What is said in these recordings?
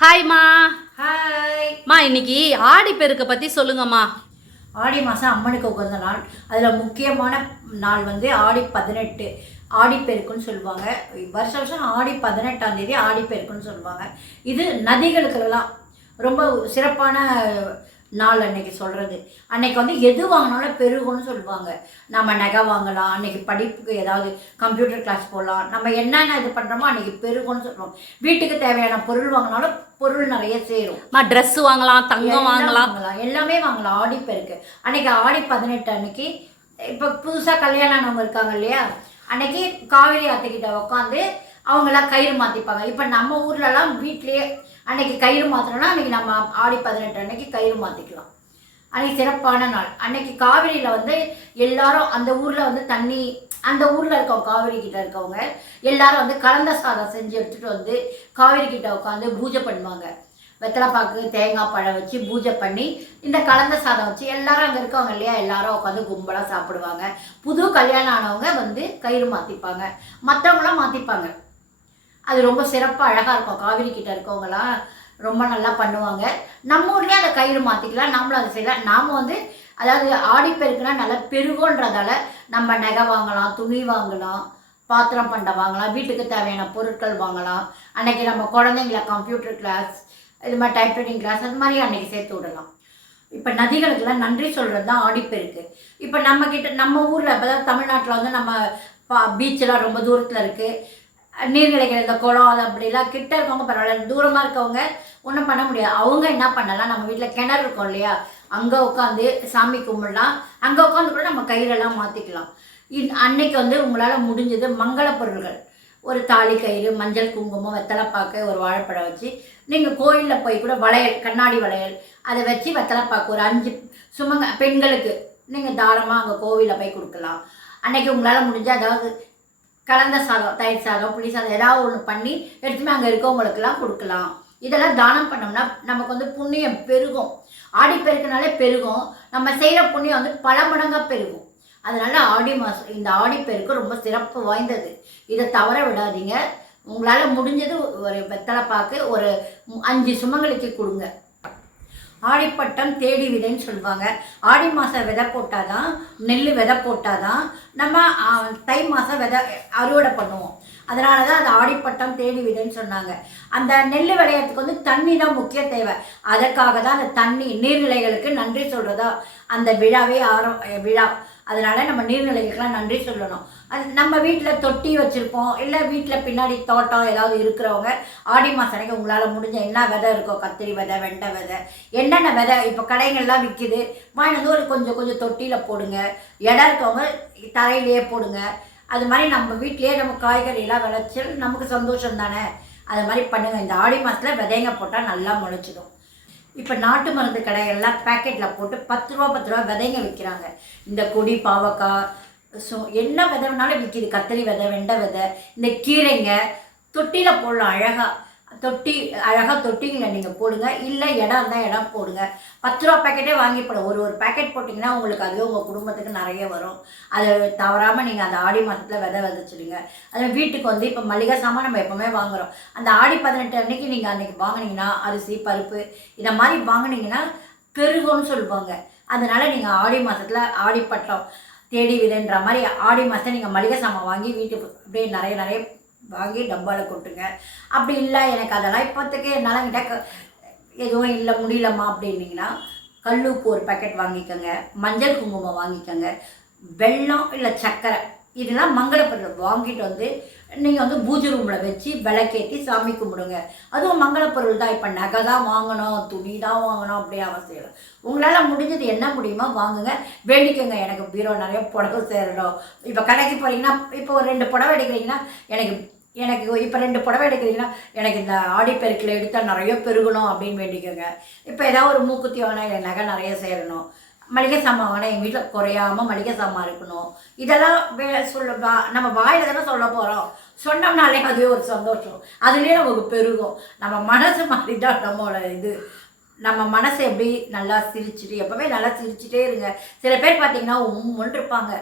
ஹாய்மா. Hi மா, இன்னைக்கு ஆடி பெருக்க பற்றி சொல்லுங்கம்மா. ஆடி மாதம் அம்மனுக்கு உகந்த நாள். அதில் முக்கியமான நாள் வந்து ஆடி 18 ஆடிப்பெருக்குன்னு சொல்லுவாங்க. வருஷம் வருஷம் ஆடி 18ஆம் தேதி ஆடிப்பெருக்குன்னு சொல்லுவாங்க. இது நதிகளுக்கெல்லாம் ரொம்ப சிறப்பான நாள் அன்னைக்கு சொல்கிறது. அன்னைக்கு வந்து எது வாங்கினாலும் பெருகும்னு சொல்லுவாங்க. நம்ம நகை வாங்கலாம், அன்னைக்கு படிப்புக்கு ஏதாவது கம்ப்யூட்டர் கிளாஸ் போகலாம், நம்ம என்னென்ன இது பண்ணுறோமோ அன்னைக்கு பெருகும்னு சொல்லுவோம். வீட்டுக்கு தேவையான பொருள் வாங்கினாலும் பொருள் நிறைய சேரும். ட்ரெஸ் வாங்கலாம், தங்கம் வாங்கலாம், எல்லாமே வாங்கலாம் ஆடிப்பெருக்கு அன்னைக்கு. ஆடி 18 அன்னைக்கு இப்போ புதுசாக கல்யாணம் ஆனவங்க இருக்காங்க இல்லையா, அன்னைக்கு காவேரி ஆற்றுக்கிட்ட உட்காந்து அவங்களாம் கயிறு மாற்றிப்பாங்க. இப்போ நம்ம ஊர்லலாம் வீட்லேயே அன்னைக்கு கயிறு மாற்றணும்னா அன்றைக்கி நம்ம ஆடி 18 அன்னைக்கு கயிறு மாற்றிக்கலாம். அன்றைக்கி சிறப்பான நாள். அன்னைக்கு காவிரியில் வந்து எல்லாரும் அந்த ஊரில் வந்து தண்ணி, அந்த ஊரில் இருக்கவங்க காவிரி கிட்ட இருக்கவங்க எல்லாரும் வந்து கலந்த சாதம் செஞ்சு எடுத்துகிட்டு வந்து காவிரி கிட்ட உட்காந்து பூஜை பண்ணுவாங்க. வெத்தலைப்பாக்கு தேங்காய் பழம் வச்சு பூஜை பண்ணி இந்த கலந்த சாதம் வச்சு எல்லாரும் அங்கே இருக்கவங்க இல்லையா, எல்லாரும் உட்காந்து கும்பலாக சாப்பிடுவாங்க. புது கல்யாணம் ஆனவங்க வந்து கயிறு மாற்றிப்பாங்க, மற்றவங்களாம் மாற்றிப்பாங்க. அது ரொம்ப சிறப்பாக அழகாக இருக்கும். காவிரி கிட்ட இருக்கவங்களாம் ரொம்ப நல்லா பண்ணுவாங்க. நம்ம ஊர்லேயே அதை கயிறு மாற்றிக்கலாம், நம்மளும் அதை செய்யலாம். நாம் வந்து அதாவது ஆடிப்பெருக்குனா நல்லா பெருகுன்றதால நம்ம நகை வாங்கலாம், துணி வாங்கலாம், பாத்திரம் பண்டை வாங்கலாம், வீட்டுக்கு தேவையான பொருட்கள் வாங்கலாம். அன்றைக்கி நம்ம குழந்தைங்கள கம்ப்யூட்டர் கிளாஸ், இது மாதிரி டைப்ரைட்டிங் கிளாஸ், அது மாதிரி அன்றைக்கி சேர்த்து விடலாம். இப்போ நதிகளுக்கெல்லாம் நன்றி சொல்கிறது தான் ஆடிப்பெருக்கு. இப்போ நம்மக்கிட்ட நம்ம ஊரில் இப்போ தான் தமிழ்நாட்டில் வந்து நம்ம பீச்செலாம் ரொம்ப தூரத்தில் இருக்குது, நீர்நிலைகள் இந்த குளம் அது அப்படிலாம் கிட்ட இருக்கவங்க பரவாயில்ல, தூரமாக இருக்கவங்க ஒன்றும் பண்ண முடியாது. அவங்க என்ன பண்ணலாம், நம்ம வீட்டில் கிணறு இருக்கும் இல்லையா, அங்கே உட்காந்து சாமி கும்பிடலாம். அங்கே உட்காந்து கூட நம்ம கயிறெல்லாம் மாற்றிக்கலாம். அன்னைக்கு வந்து உங்களால் முடிஞ்சது மங்கள பொருள்கள், ஒரு தாலி கயிறு, மஞ்சள் குங்குமம், வெத்தலைப்பாக்கு, ஒரு வாழைப்பழம் வச்சு நீங்கள் கோயிலில் போய் கூட வளையல், கண்ணாடி வளையல் அதை வச்சு வெத்தலைப்பாக்கு ஒரு 5 சுமங்க பெண்களுக்கு நீங்கள் தாராளமாக அங்கே கோவிலில் போய் கொடுக்கலாம். அன்றைக்கி உங்களால் முடிஞ்ச அதாவது கலந்த சாதம், தயிர் சாதம், புளி சாதம் ஏதாவது ஒன்று பண்ணி எடுத்துமே அங்கே இருக்கவங்களுக்கெல்லாம் கொடுக்கலாம். இதெல்லாம் தானம் பண்ணோம்னா நமக்கு வந்து புண்ணியம் பெருகும். ஆடிப்பெருக்குனாலே பெருகும், நம்ம செய்கிற புண்ணியம் வந்து பல மடங்காக பெருகும். அதனால் ஆடி மாதம் இந்த ஆடிப்பெருக்கு ரொம்ப சிறப்பு வாய்ந்தது. இதை தவற விடாதீங்க. உங்களால் முடிஞ்சது ஒரு வெத்தலைப்பாக்கு ஒரு 5 சுமங்களுக்கு கொடுங்க. ஆடிப்பட்டம் தேடி விதைன்னு சொல்லுவாங்க. ஆடி மாதம் விதை போட்டால் தான், நெல் விதை போட்டால் தான் நம்ம தை மாதம் விதை அறுவடை பண்ணுவோம். அதனால தான் அது ஆடிப்பட்டம் தேடி விதைன்னு சொன்னாங்க. அந்த நெல் விளையாட்டுக்கு வந்து தண்ணி தான் முக்கிய தேவை. அதற்காக தான் அந்த தண்ணி நீர்நிலைகளுக்கு நன்றி சொல்கிறதா அந்த விழாவே விழா. அதனால் நம்ம நீர்நிலைகளுக்கெல்லாம் நன்றி சொல்லணும். அது நம்ம வீட்டில் தொட்டி வச்சுருப்போம், இல்லை வீட்டில் பின்னாடி தோட்டம் ஏதாவது இருக்கிறவங்க ஆடி மாதம் அன்றைக்கி உங்களால் முடிஞ்ச என்ன விதை இருக்கோ, கத்திரி விதை, வெண்டை விதை, என்னென்ன விதை இப்போ கடைகள்லாம் விற்கிது, வாங்கி வந்து ஒரு கொஞ்சம் கொஞ்சம் தொட்டியில் போடுங்க. இடம் இருக்கவங்க தரையிலேயே போடுங்க. அது மாதிரி நம்ம வீட்டிலேயே நம்ம காய்கறியெல்லாம் விளைச்சல் நமக்கு சந்தோஷம் தானே. அது மாதிரி பண்ணுங்கள். இந்த ஆடி மாதத்தில் விதைங்க போட்டால் நல்லா முளைச்சிடும். இப்போ நாட்டு மருந்து கடைகள்லாம் பேக்கெட்டில் போட்டு 10 ரூபா 10 ரூபா விதைங்க விற்கிறாங்க. இந்த கொடி, பாவக்காய், என்ன விதை வேணாலும் விற்கிது. கத்திரி விதை, வெண்டை விதை, இந்த கீரைங்க தொட்டியில் போடலாம். அழகாக தொட்டிங்களை நீங்கள் போடுங்க. இல்லை இடம் இருந்தால் இடம் போடுங்க. 10 ரூபா பேக்கெட்டே வாங்கி போடுங்க. ஒரு பேக்கெட் போட்டிங்கன்னா உங்களுக்கு அதுவே உங்கள் குடும்பத்துக்கு நிறைய வரும். அதை தவறாமல் நீங்கள் அந்த ஆடி மாதத்தில் விதை விதைச்சிடுங்க. அது வீட்டுக்கு வந்து இப்போ மளிகை சாமான் நம்ம எப்போவுமே வாங்குகிறோம். அந்த ஆடி 18 அன்னைக்கு நீங்கள் அன்றைக்கி வாங்கினீங்கன்னா அரிசி, பருப்பு இதை மாதிரி வாங்கினீங்கன்னா பெருகும்னு சொல்லுவாங்க. அதனால் நீங்கள் ஆடி மாதத்தில் ஆடிப்பட்டம் தேடி விதைன்ற மாதிரி ஆடி மாதத்தை நீங்கள் மளிகை சாமான் வாங்கி வீட்டுக்கு அப்படியே நிறைய வாங்கி டப்பாவில் கொட்டுங்க. அப்படி இல்லை எனக்கு அதெல்லாம் இப்போத்துக்கு என்னால் கிட்ட எதுவும் இல்லை முடியலம்மா அப்படின்னீங்கன்னா கல்லுப்பு ஒரு பேக்கெட் வாங்கிக்கோங்க, மஞ்சள் குங்குமம் வாங்கிக்கோங்க, வெல்லம் இல்லை சர்க்கரை இதெல்லாம் மங்களப்பொருள் வாங்கிட்டு வந்து நீங்கள் வந்து பூஜை ரூமில் வச்சு விளக்கேற்றி சாமி கும்பிடுங்க. அதுவும் மங்களப்பொருள் தான். இப்போ நகை தான் வாங்கணும், துணி தான் வாங்கணும் அப்படி அவசியம் இல்லை. உங்களால் முடிஞ்சது என்ன முடியுமோ வாங்குங்க, வேண்டிக்கோங்க. எனக்கு பீரோ நிறைய புடவை சேரணும். இப்போ கடைக்கு போகிறீங்கன்னா இப்போ ஒரு 2 புடவை எடுக்கிறீங்கன்னா எனக்கு இப்போ 2 புடவை எடுக்கிறீங்கன்னா எனக்கு இந்த ஆடிப்பெருக்கில் எடுத்தால் நிறைய பெருகணும் அப்படின்னு வேண்டிக்கோங்க. இப்போ ஏதாவது ஒரு மூக்குத்தி வாங்கினா எனக்கு நகை நிறைய சேரணும், மளிகை சாமான் வாங்கினா எங்கள் வீட்டில் குறையாமல் மளிகை சாமான் இருக்கணும். இதெல்லாம் நம்ம வாயில் தானே சொல்ல போகிறோம். சொன்னோம்னாலே அதுவே ஒரு சந்தோஷம், அதுலேயே நமக்கு பெருகும். நம்ம மனசு மாதிரி தான் நம்மளோட இது. நம்ம மனசை எப்படி நல்லா சிரிச்சுட்டு எப்போவுமே நல்லா சிரிச்சுட்டே இருங்க. சில பேர் பார்த்தீங்கன்னா ஒன்று இருப்பாங்க,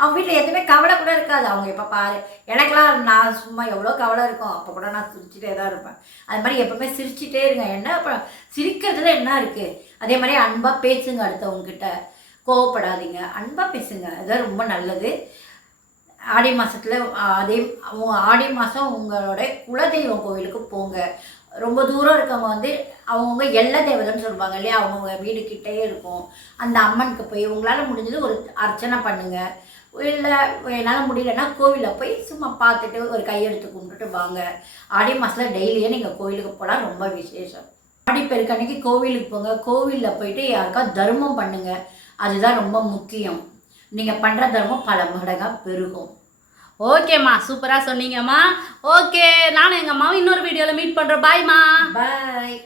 அவங்க வீட்டில் எதுவுமே கவலை கூட இருக்காது. அவங்க எப்போ பாரு எனக்கெல்லாம் நான் சும்மா எவ்வளோ கவலை இருக்கும், அப்போ கூட நான் சிரிச்சுட்டே தான் இருப்பேன். அது மாதிரி எப்போவுமே சிரிச்சுட்டே இருங்க. என்ன அப்புறம் சிரிக்கிறதுல என்ன இருக்குது? அதே மாதிரி அன்பாக பேசுங்க, அடுத்தவங்கக்கிட்ட கோவப்படாதீங்க, அன்பாக பேசுங்க, அதுதான் ரொம்ப நல்லது. ஆடி மாதத்தில் ஆடி மாதம் உங்களோட குலதெய்வம் கோவிலுக்கு போங்க. ரொம்ப தூரம் இருக்கவங்க வந்து அவங்கவுங்க எல்லை தேவதைன்னு சொல்லுவாங்க இல்லையா, அவங்கவுங்க வீடுக்கிட்டே இருக்கும். அந்த அம்மனுக்கு போய் உங்களால் முடிஞ்சது ஒரு அர்ச்சனை பண்ணுங்கள். இல்லை என்னால் முடியலன்னா கோவிலில் போய் சும்மா பார்த்துட்டு ஒரு கையெடுத்து கும்பிட்டுட்டு வாங்க. ஆடி மாதத்தில் டெய்லியே நீங்கள் கோவிலுக்கு போகலாம், ரொம்ப விசேஷம். ஆடிப்பெருக்கு அன்னைக்கு கோவிலுக்கு போங்க. கோவிலில் போயிட்டு யாருக்கா தர்மம் பண்ணுங்கள், அதுதான் ரொம்ப முக்கியம். நீங்கள் பண்ணுற தர்மம் பல மடங்காக பெருகும். ஓகேம்மா, சூப்பராக சொன்னீங்கம்மா. ஓகே, நானும் எங்கள் அம்மாவும் இன்னொரு வீடியோவில் மீட் பண்ணுறோம். பாய்மா. பாய்.